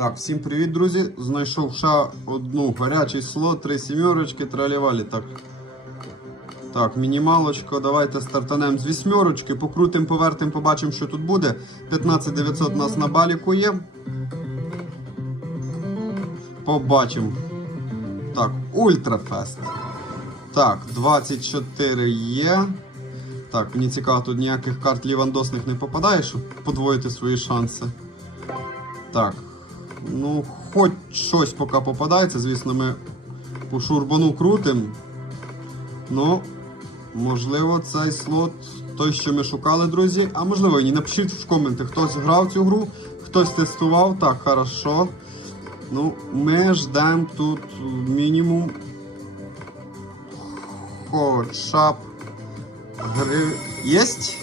Так, всім привіт, друзі. Знайшов ще одну гарячий слот, три сімерочки, тралівалі. Так. Так, мінімалочка. Давайте стартанемо з вісьмерочки, покрутим, повертим, побачимо, що тут буде. 15900 у нас на баліку є. Побачимо. Так, ультрафест. Так, 24 є. Так, мені цікаво, тут ніяких карт лівандосних не попадає, щоб подвоїти свої шанси. Так. Ну, хоч щось поки попадається, звісно, ми по шурбану крутим. Ну, можливо, цей слот той, що ми шукали, друзі. А можливо, ні. Напишіть в коменти, хтось грав цю гру, хтось тестував. Так, хорошо. Ну, ми ждемо тут мінімум. Хоча б гри єсть.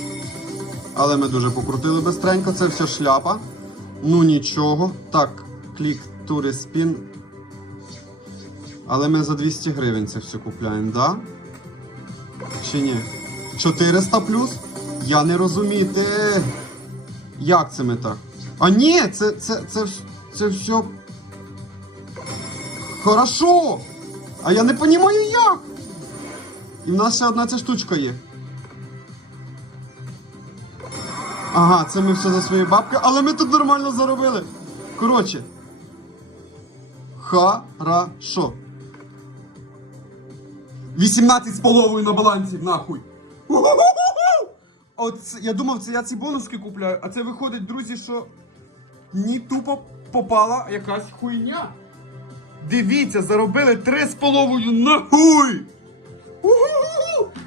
Але ми дуже покрутили бистренько, це все шляпа. Ну нічого. Так, клік туріспін. Але ми за 200 гривень це все купляємо, да? Чи ні? 400 плюс? Я не розумієте. Як це ми так? А ні, це, це, це, це все. Хорошо! А я не розумію як! І в нас ще одна ця штучка є. Ага, це ми все за свої бабки, але ми тут нормально заробили. Коротше. Хорошо. 18 з половою на балансі, нахуй. От я думав, це я ці бонуски купляю, а це виходить, друзі, що ні тупо попала якась хуйня. Дивіться, заробили 3 з половою нахуй!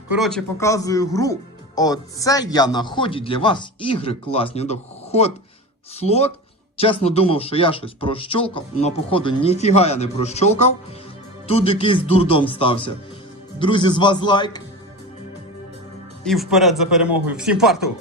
Коротше, показую гру. Оце я наході для вас ігри класні. Доход слот. Чесно думав, що я щось прощолкав, але походу ніфіга я не прощолкав. Тут якийсь дурдом стався. Друзі, з вас лайк. І вперед за перемогою. Всім фарту!